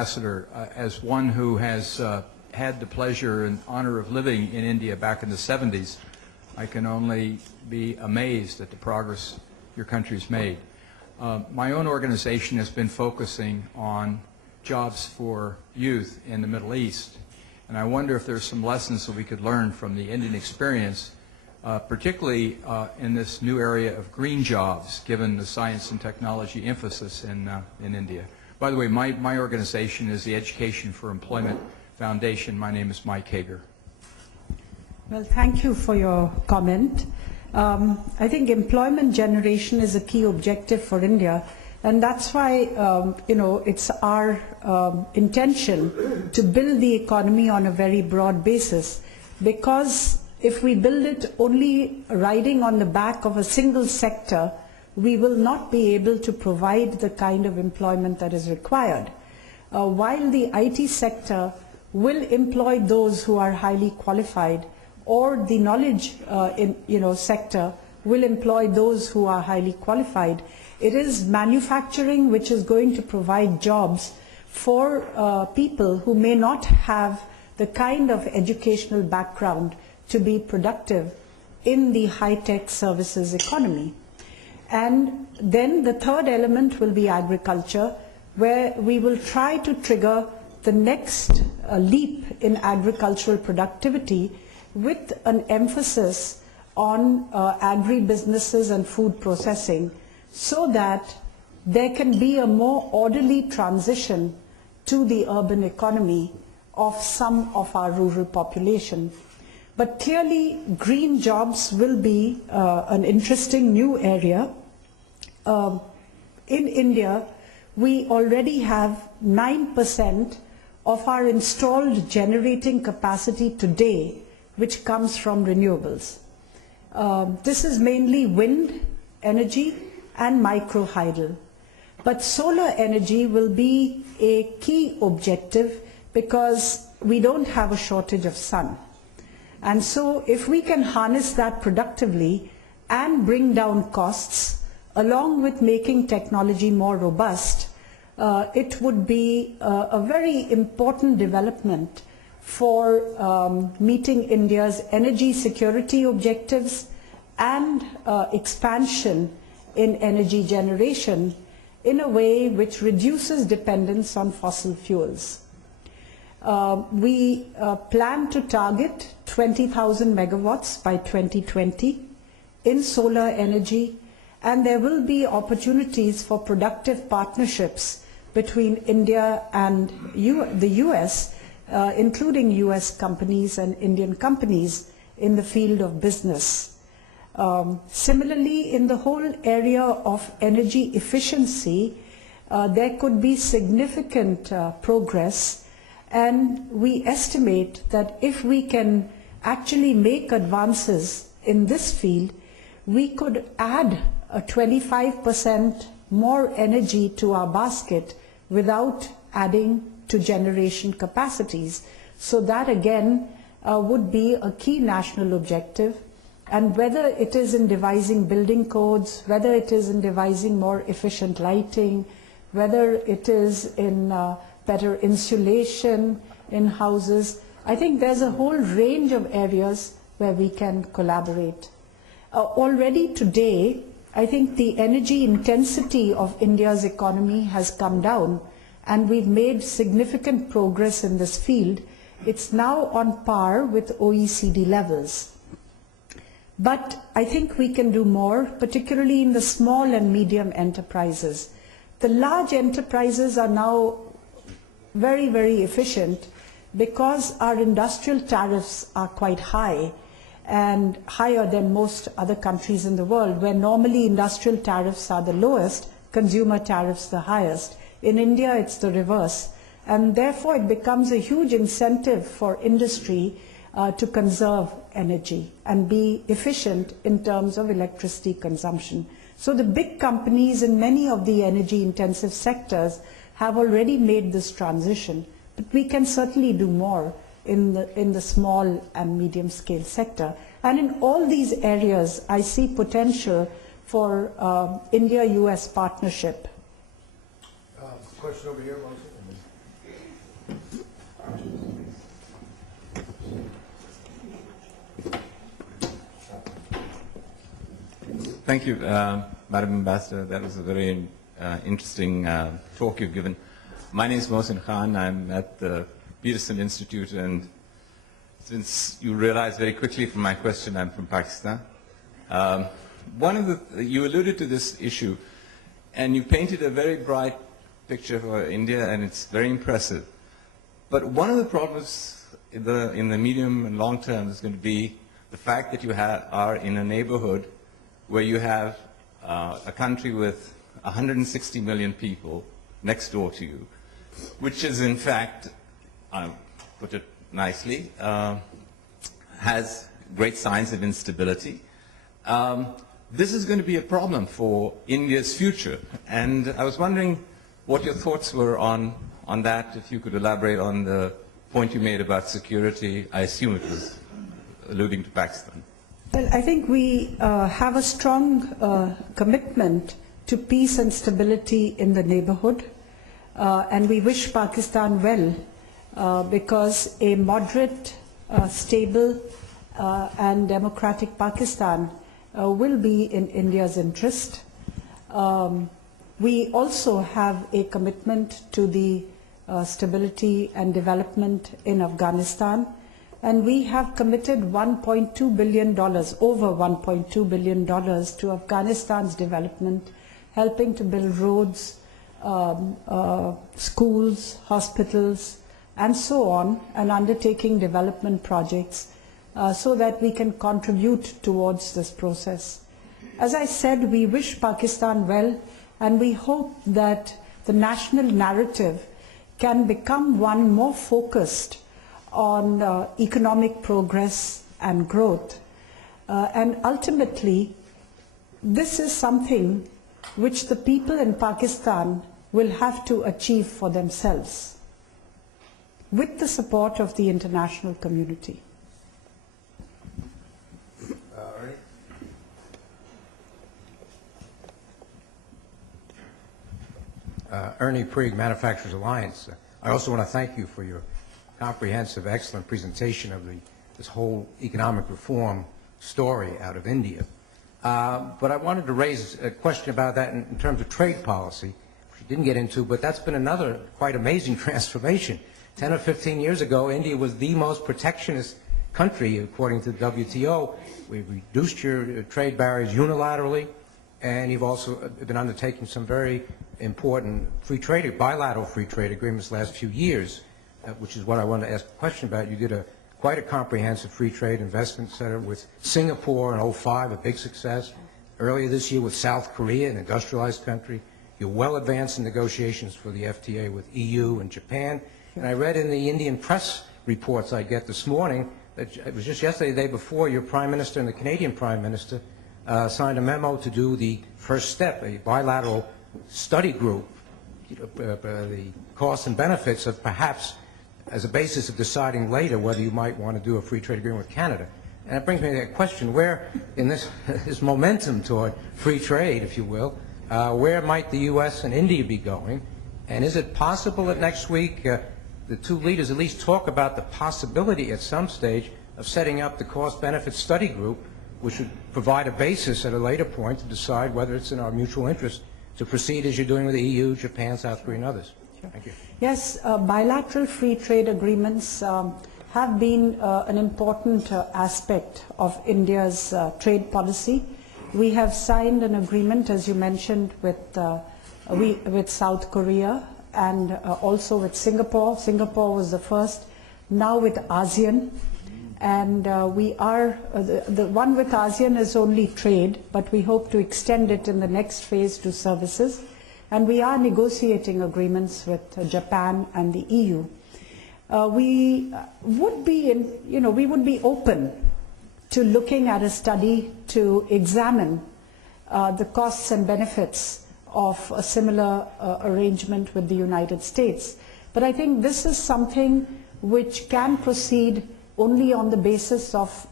Ambassador, as one who has had the pleasure and honor of living in India back in the 70s, I can only be amazed at the progress your country's made. My own organization has been focusing on jobs for youth in the Middle East, and I wonder if there's some lessons that we could learn from the Indian experience, particularly in this new area of green jobs, given the science and technology emphasis in India. By the way, my organization is the Education for Employment Foundation. My name is Mike Hager. Well, thank you for your comment. I think employment generation is a key objective for India, and that's why it's our intention to build the economy on a very broad basis, because if we build it only riding on the back of a single sector, we will not be able to provide the kind of employment that is required. While the IT sector will employ those who are highly qualified, or the knowledge sector will employ those who are highly qualified, it is manufacturing which is going to provide jobs for people who may not have the kind of educational background to be productive in the high-tech services economy. And then the third element will be agriculture, where we will try to trigger the next leap in agricultural productivity with an emphasis on agri-businesses and food processing, so that there can be a more orderly transition to the urban economy of some of our rural population. But clearly, green jobs will be an interesting new area. In India, we already have 9% of our installed generating capacity today, which comes from renewables. This is mainly wind energy and microhydel. But solar energy will be a key objective because we don't have a shortage of sun. And so if we can harness that productively and bring down costs, along with making technology more robust, it would be a very important development for meeting India's energy security objectives and expansion in energy generation in a way which reduces dependence on fossil fuels. We plan to target 20,000 megawatts by 2020 in solar energy, and there will be opportunities for productive partnerships between India and the US, including US companies and Indian companies in the field of business. Similarly, in the whole area of energy efficiency, there could be significant progress, and we estimate that if we can actually make advances in this field, we could add 25% more energy to our basket without adding to generation capacities. So that again would be a key national objective. And whether it is in devising building codes, whether it is in devising more efficient lighting, whether it is in better insulation in houses, I think there's a whole range of areas where we can collaborate. Already today, I think the energy intensity of India's economy has come down, and we've made significant progress in this field. It's now on par with OECD levels. But I think we can do more, particularly in the small and medium enterprises. The large enterprises are now very, very efficient because our industrial tariffs are quite high, and higher than most other countries in the world, where normally industrial tariffs are the lowest, consumer tariffs the highest. In India, it's the reverse. And therefore, it becomes a huge incentive for industry to conserve energy and be efficient in terms of electricity consumption. So the big companies in many of the energy-intensive sectors have already made this transition, but we can certainly do more in the small and medium-scale sector. And in all these areas, I see potential for India-US partnership. Question over here, Moses. Thank you, Madam Ambassador. That was a very interesting talk you've given. My name is Mohsin Khan. I'm at the Peterson Institute, and since you realized very quickly from my question, I'm from Pakistan. You alluded to this issue, and you painted a very bright picture for India, and it's very impressive. But one of the problems in the medium and long term is going to be the fact that you are in a neighborhood where you have a country with 160 million people next door to you, which is in fact, put it nicely, has great signs of instability. This is going to be a problem for India's future, and I was wondering what your thoughts were on that, if you could elaborate on the point you made about security. I assume it was alluding to Pakistan. Well, I think we have a strong commitment to peace and stability in the neighborhood, and we wish Pakistan well because a moderate, stable and democratic Pakistan will be in India's interest. We also have a commitment to the stability and development in Afghanistan, and we have committed $1.2 billion, over $1.2 billion to Afghanistan's development, helping to build roads, schools, hospitals, and so on, and undertaking development projects so that we can contribute towards this process. As I said, we wish Pakistan well, and we hope that the national narrative can become one more focused on economic progress and growth. And ultimately, this is something which the people in Pakistan will have to achieve for themselves with the support of the international community. Ernie Prieg, Manufacturers Alliance. I also want to thank you for your comprehensive, excellent presentation of this whole economic reform story out of India. But I wanted to raise a question about that in terms of trade policy, which you didn't get into, but that's been another quite amazing transformation. 10 or 15 years ago, India was the most protectionist country, according to the WTO. We've reduced your trade barriers unilaterally, and you've also been undertaking some very important bilateral free trade agreements the last few years, which is what I wanted to ask a question about. You did quite a comprehensive free trade investment center with Singapore in 2005, a big success. Earlier this year with South Korea, an industrialized country. You're well advanced in negotiations for the FTA with EU and Japan. And I read in the Indian press reports I get this morning that it was just yesterday, the day before, your Prime Minister and the Canadian Prime Minister signed a memo to do the first step, a bilateral study group, the costs and benefits of perhaps as a basis of deciding later whether you might want to do a free trade agreement with Canada. And that brings me to a question, where in this momentum toward free trade, if you will, where might the U.S. and India be going? And is it possible that next week the two leaders at least talk about the possibility at some stage of setting up the cost-benefit study group, which would provide a basis at a later point to decide whether it's in our mutual interest to proceed as you're doing with the EU, Japan, South Korea, and others? Thank you. Yes, bilateral free trade agreements have been an important aspect of India's trade policy. We have signed an agreement, as you mentioned, with South Korea and also with Singapore. Singapore was the first, now with ASEAN. And the one with ASEAN is only trade, but we hope to extend it in the next phase to services. And we are negotiating agreements with Japan and the EU. We would be open to looking at a study to examine the costs and benefits of a similar arrangement with the United States. But I think this is something which can proceed only on the basis of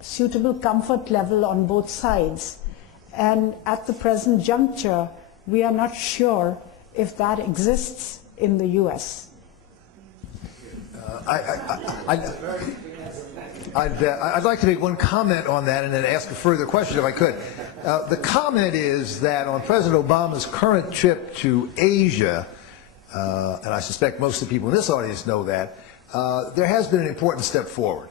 suitable comfort level on both sides. And at the present juncture, we are not sure if that exists in the U.S. I'd like to make one comment on that and then ask a further question if I could. The comment is that on President Obama's current trip to Asia, and I suspect most of the people in this audience know that, there has been an important step forward.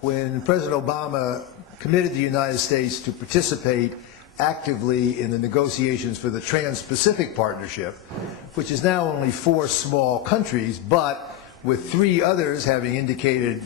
When President Obama committed the United States to participate actively in the negotiations for the Trans-Pacific Partnership, which is now only 4 small countries, but with 3 others having indicated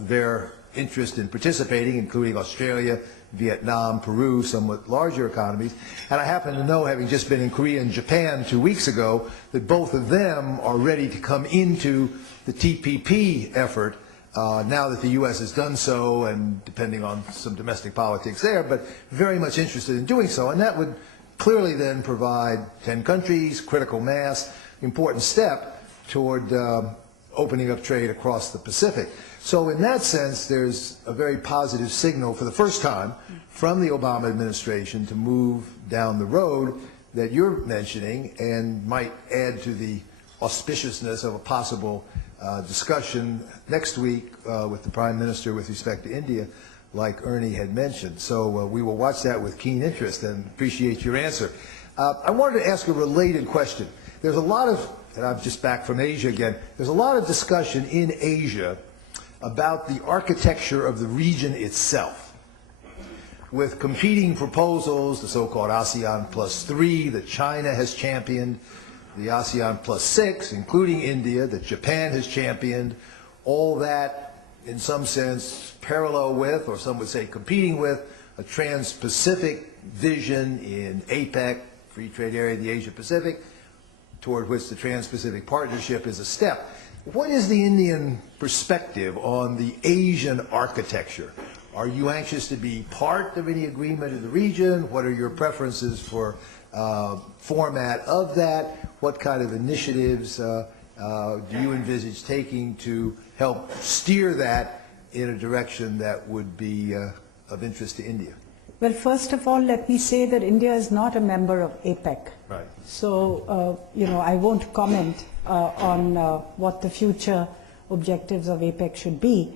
their interest in participating, including Australia, Vietnam, Peru, somewhat larger economies. And I happen to know, having just been in Korea and Japan 2 weeks ago, that both of them are ready to come into the TPP effort now that the U.S. has done so, and depending on some domestic politics there, but very much interested in doing so. And that would clearly then provide 10 countries, critical mass, important step toward opening up trade across the Pacific. So in that sense, there's a very positive signal for the first time from the Obama administration to move down the road that you're mentioning, and might add to the auspiciousness of a possible discussion next week with the Prime Minister with respect to India, like Ernie had mentioned. So we will watch that with keen interest and appreciate your answer. I wanted to ask a related question. There's a lot of, and I'm just back from Asia again, there's a lot of discussion in Asia about the architecture of the region itself, with competing proposals, the so-called ASEAN Plus 3 that China has championed, the ASEAN Plus 6, including India, that Japan has championed, all that in some sense parallel with, or some would say competing with, a trans-Pacific vision in APEC, Free Trade Area of the Asia-Pacific, toward which the Trans-Pacific Partnership is a step. What is the Indian perspective on the Asian architecture? Are you anxious to be part of any agreement in the region? What are your preferences for format of that? What kind of initiatives do you envisage taking to help steer that in a direction that would be of interest to India? Well, first of all, let me say that India is not a member of APEC. Right. So, I won't comment on what the future objectives of APEC should be.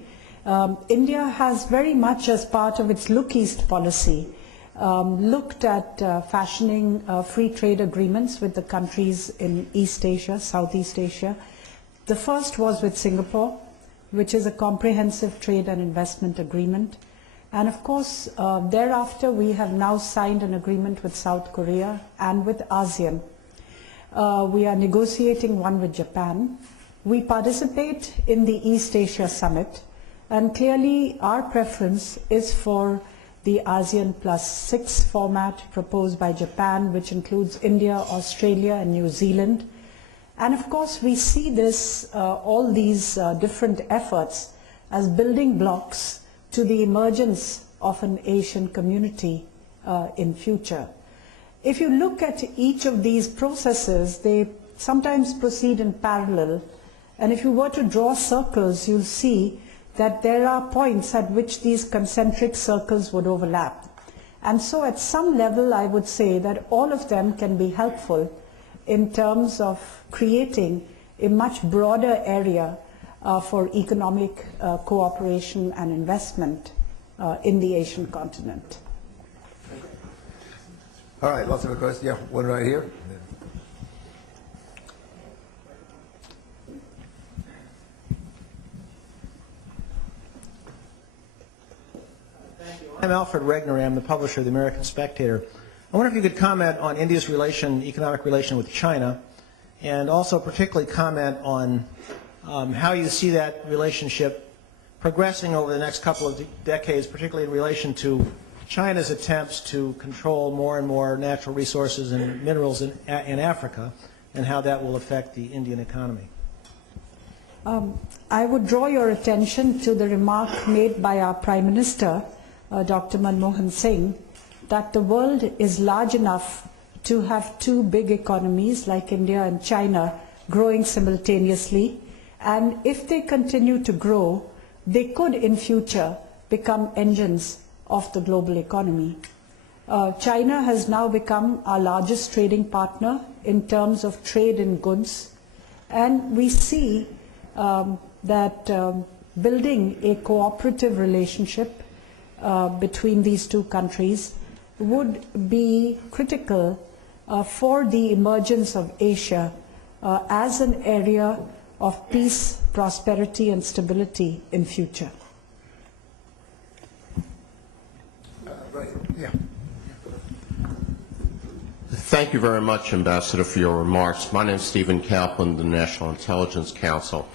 India has very much, as part of its Look East policy, looked at fashioning free trade agreements with the countries in East Asia, Southeast Asia. The first was with Singapore, which is a comprehensive trade and investment agreement. And of course, thereafter, we have now signed an agreement with South Korea and with ASEAN. We are negotiating one with Japan. We participate in the East Asia Summit, and clearly our preference is for the ASEAN Plus 6 format proposed by Japan, which includes India, Australia, and New Zealand. And of course, we see this, all these different efforts as building blocks to the emergence of an Asian community in future. If you look at each of these processes, they sometimes proceed in parallel, and if you were to draw circles, you'll see that there are points at which these concentric circles would overlap. And so at some level, I would say that all of them can be helpful in terms of creating a much broader area for economic cooperation and investment in the Asian continent. All right, lots of questions. Yeah, one right here. I'm Alfred Regner. I'm the publisher of the American Spectator. I wonder if you could comment on India's economic relation with China, and also particularly comment on how you see that relationship progressing over the next couple of decades, particularly in relation to China's attempts to control more and more natural resources and minerals in Africa, and how that will affect the Indian economy. I would draw your attention to the remark made by our Prime Minister, Dr. Manmohan Singh, that the world is large enough to have 2 big economies like India and China growing simultaneously, and if they continue to grow, they could in future become engines of the global economy. China has now become our largest trading partner in terms of trade in goods, and we see that building a cooperative relationship between these two countries would be critical for the emergence of Asia as an area of peace, prosperity and stability in future. Right. Yeah. Thank you very much, Ambassador, for your remarks. My name is Stephen Kaplan, the National Intelligence Council.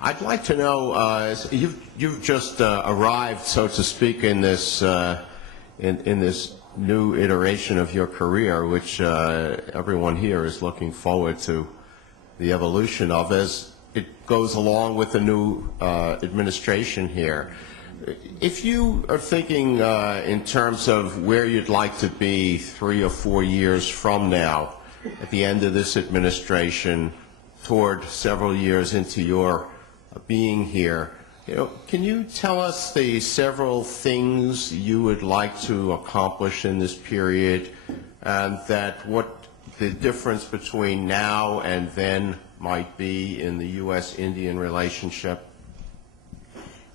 I'd like to know, you've just arrived, so to speak, in this new iteration of your career, which everyone here is looking forward to the evolution of as it goes along with the new administration here. If you are thinking in terms of where you'd like to be 3 or 4 years from now, at the end of this administration, toward several years into your being here, can you tell us the several things you would like to accomplish in this period, and what the difference between now and then might be in the U.S.-Indian relationship?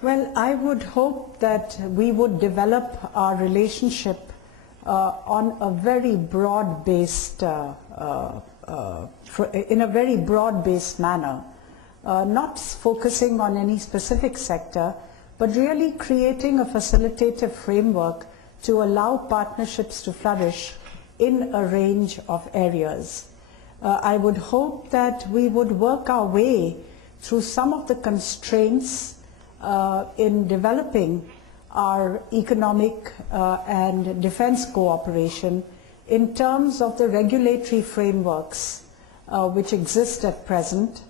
Well, I would hope that we would develop our relationship on a very broad-based, in a very broad-based manner, not focusing on any specific sector, but really creating a facilitative framework to allow partnerships to flourish in a range of areas. I would hope that we would work our way through some of the constraints in developing our economic and defense cooperation in terms of the regulatory frameworks which exist at present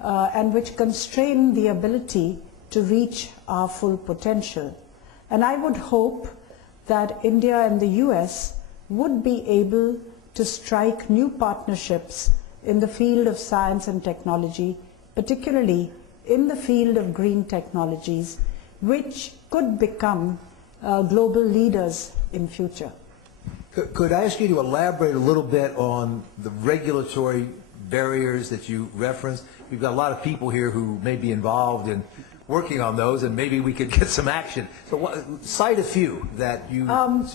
and which constrain the ability to reach our full potential. And I would hope that India and the US would be able to strike new partnerships in the field of science and technology, particularly in the field of green technologies, which could become global leaders in future. Could I ask you to elaborate a little bit on the regulatory barriers that you referenced? We've got a lot of people here who may be involved in working on those, and maybe we could get some action. So cite a few that you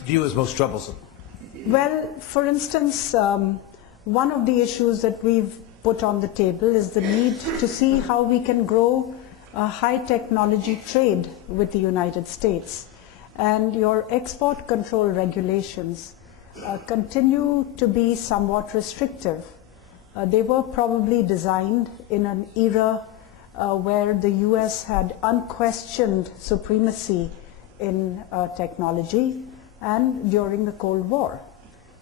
view as most troublesome. Well, for instance, one of the issues that we've put on the table is the need to see how we can grow high technology trade with the United States. And your export control regulations continue to be somewhat restrictive. They were probably designed in an era where the US had unquestioned supremacy in technology and during the Cold War.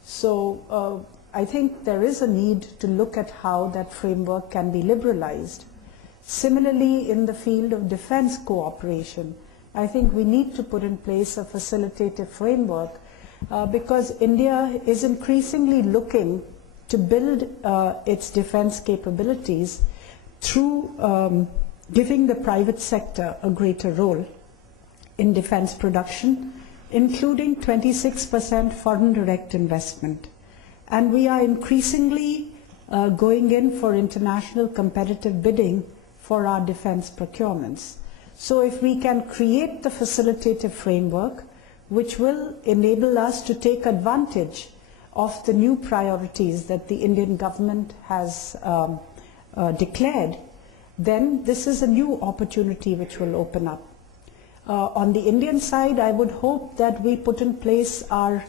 So I think there is a need to look at how that framework can be liberalized. Similarly, in the field of defense cooperation, I think we need to put in place a facilitative framework because India is increasingly looking to build its defense capabilities through giving the private sector a greater role in defense production, including 26% foreign direct investment. And we are increasingly going in for international competitive bidding for our defense procurements. So if we can create the facilitative framework, which will enable us to take advantage of the new priorities that the Indian government has declared, then this is a new opportunity which will open up. On the Indian side, I would hope that we put in place our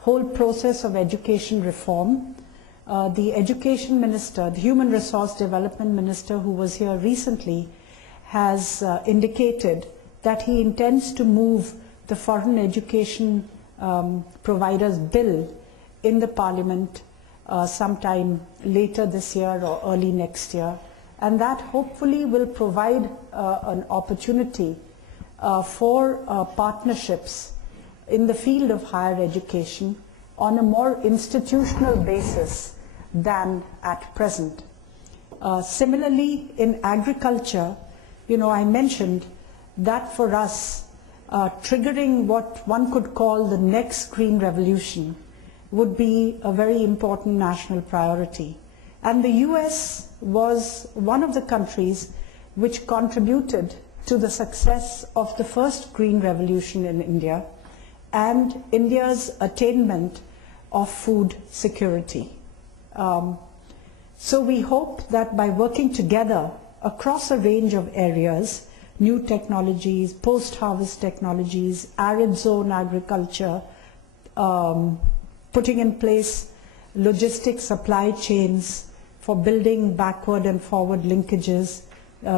whole process of education reform. The education minister, the human resource development minister who was here recently, has indicated that he intends to move the foreign education providers bill in the parliament sometime later this year or early next year, and that hopefully will provide an opportunity for partnerships in the field of higher education on a more institutional basis than at present. Similarly, in agriculture, I mentioned that for us, triggering what one could call the next green revolution would be a very important national priority. And the US was one of the countries which contributed to the success of the first green revolution in India and India's attainment of food security. So we hope that by working together across a range of areas, new technologies, post-harvest technologies, arid zone agriculture, putting in place logistic supply chains for building backward and forward linkages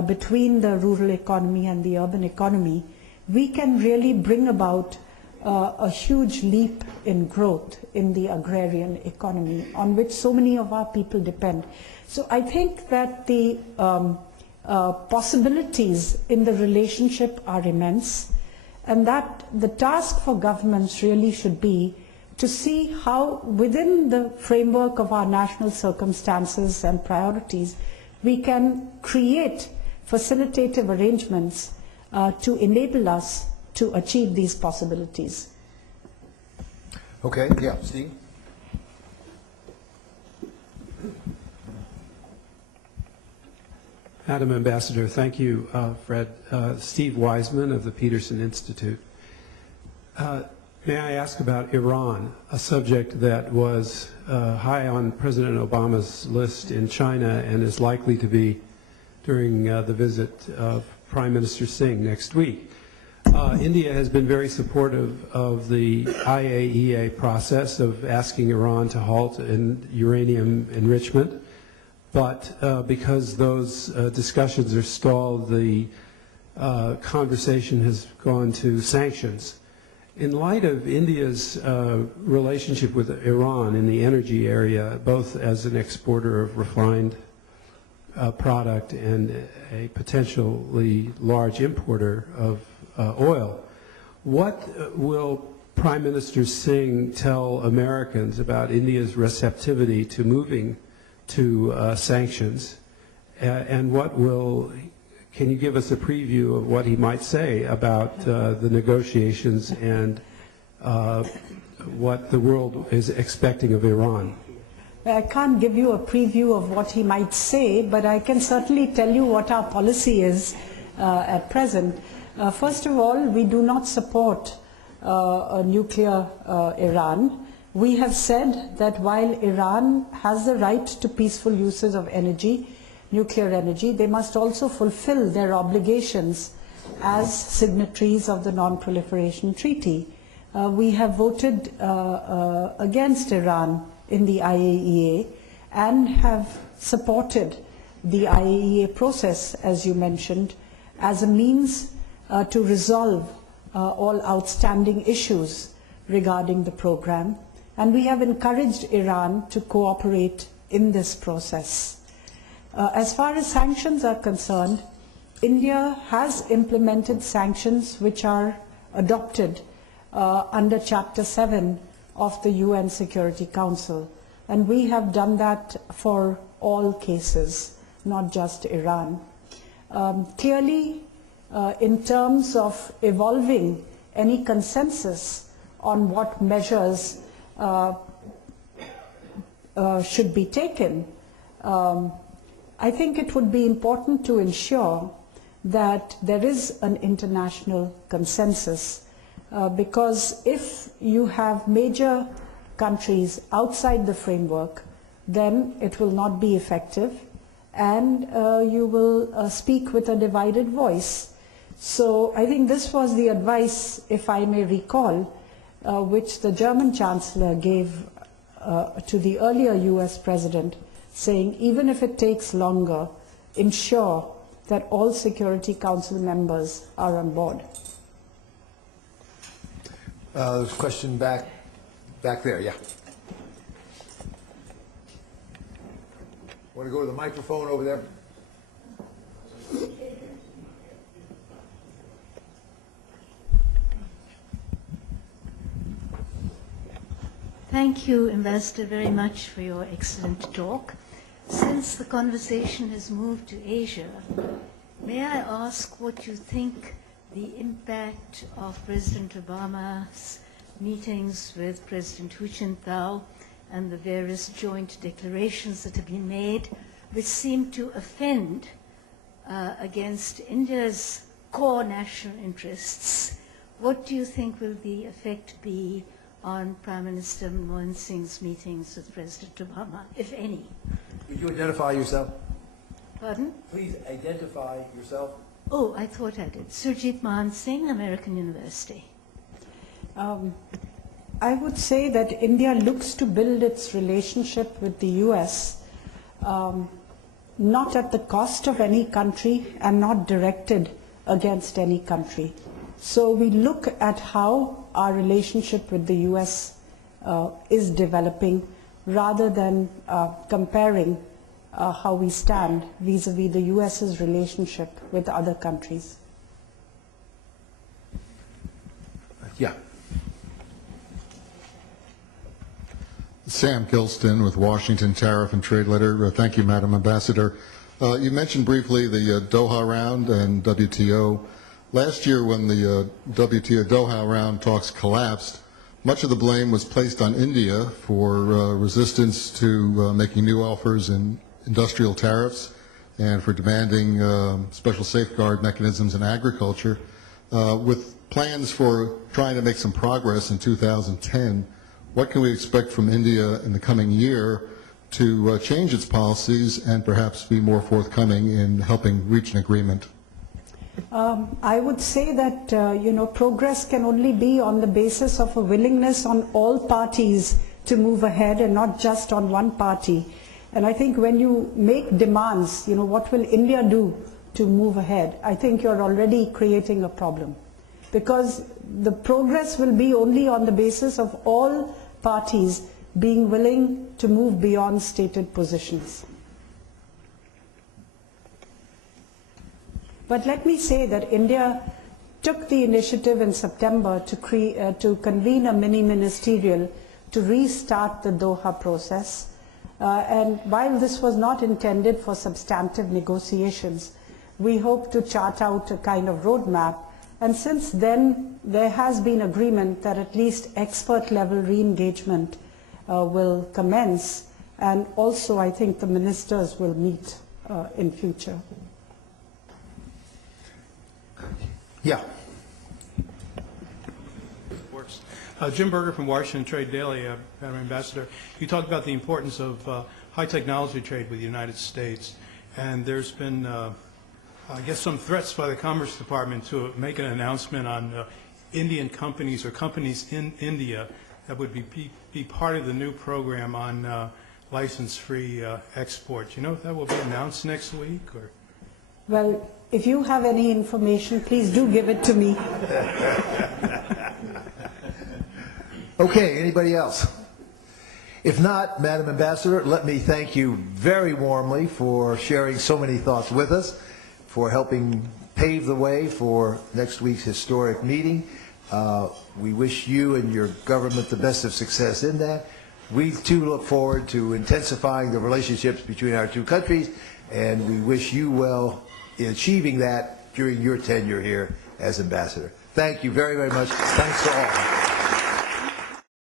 between the rural economy and the urban economy, we can really bring about a huge leap in growth in the agrarian economy on which so many of our people depend. So I think that the possibilities in the relationship are immense, and that the task for governments really should be to see how within the framework of our national circumstances and priorities we can create facilitative arrangements to enable us to achieve these possibilities. Okay, yeah, Steve? Madam Ambassador, thank you, Fred. Steve Wiseman of the Peterson Institute. May I ask about Iran, a subject that was high on President Obama's list in China and is likely to be during the visit of Prime Minister Singh next week. India has been very supportive of the IAEA process of asking Iran to halt uranium enrichment, but because those discussions are stalled, the conversation has gone to sanctions. In light of India's relationship with Iran in the energy area, both as an exporter of refined product and a potentially large importer of oil, what will Prime Minister Singh tell Americans about India's receptivity to moving to sanctions, and can you give us a preview of what he might say about the negotiations and what the world is expecting of Iran? I can't give you a preview of what he might say, but I can certainly tell you what our policy is at present. First of all, we do not support a nuclear Iran. We have said that while Iran has the right to peaceful uses of energy, nuclear energy, they must also fulfill their obligations as signatories of the Non-Proliferation Treaty. We have voted against Iran in the IAEA and have supported the IAEA process, as you mentioned, as a means to resolve all outstanding issues regarding the program. And we have encouraged Iran to cooperate in this process. As far as sanctions are concerned, India has implemented sanctions which are adopted under Chapter 7 of the UN Security Council. And we have done that for all cases, not just Iran. Clearly, in terms of evolving any consensus on what measures should be taken, I think it would be important to ensure that there is an international consensus, because if you have major countries outside the framework, then it will not be effective, and you will speak with a divided voice. So I think this was the advice, if I may recall, which the German Chancellor gave to the earlier US President, saying even if it takes longer, ensure that all Security Council members are on board. There's a question back there, yeah. Want to go to the microphone over there? Thank you, Ambassador, very much for your excellent talk. Since the conversation has moved to Asia, may I ask what you think the impact of President Obama's meetings with President Hu Jintao and the various joint declarations that have been made, which seem to offend against India's core national interests, what do you think will the effect be on Prime Minister Manmohan Singh's meetings with President Obama, if any? Would you identify yourself? Pardon? Please identify yourself. Oh, I thought I did. Surjit Mahan Singh, American University. I would say that India looks to build its relationship with the US not at the cost of any country and not directed against any country. So we look at how our relationship with the US is developing rather than comparing how we stand vis-a-vis the US's relationship with other countries. Yeah. Sam Gilston with Washington Tariff and Trade Letter. Thank you, Madam Ambassador. You mentioned briefly the Doha round and WTO. Last year when the WTO Doha round talks collapsed, much of the blame was placed on India for resistance to making new offers in industrial tariffs and for demanding special safeguard mechanisms in agriculture. With plans for trying to make some progress in 2010, what can we expect from India in the coming year to change its policies and perhaps be more forthcoming in helping reach an agreement? I would say that progress can only be on the basis of a willingness on all parties to move ahead and not just on one party. And I think when you make demands, what will India do to move ahead? I think you're already creating a problem, because the progress will be only on the basis of all parties being willing to move beyond stated positions. But let me say that India took the initiative in September to convene a mini-ministerial to restart the Doha process. And while this was not intended for substantive negotiations, we hope to chart out a kind of roadmap. And since then, there has been agreement that at least expert-level re-engagement will commence. And also, I think the ministers will meet in future. Yeah. Works. Jim Berger from Washington Trade Daily, Madam Ambassador. You talked about the importance of high technology trade with the United States, and there's been, I guess, some threats by the Commerce Department to make an announcement on Indian companies or companies in India that would be part of the new program on license-free export. You know if that will be announced next week? Or? Well, if you have any information, please do give it to me. Okay, anybody else? If not, Madam Ambassador, let me thank you very warmly for sharing so many thoughts with us, for helping pave the way for next week's historic meeting. We wish you and your government the best of success in that. We too look forward to intensifying the relationships between our two countries, and we wish you well in achieving that during your tenure here as ambassador. Thank you very, very much. Thanks to all.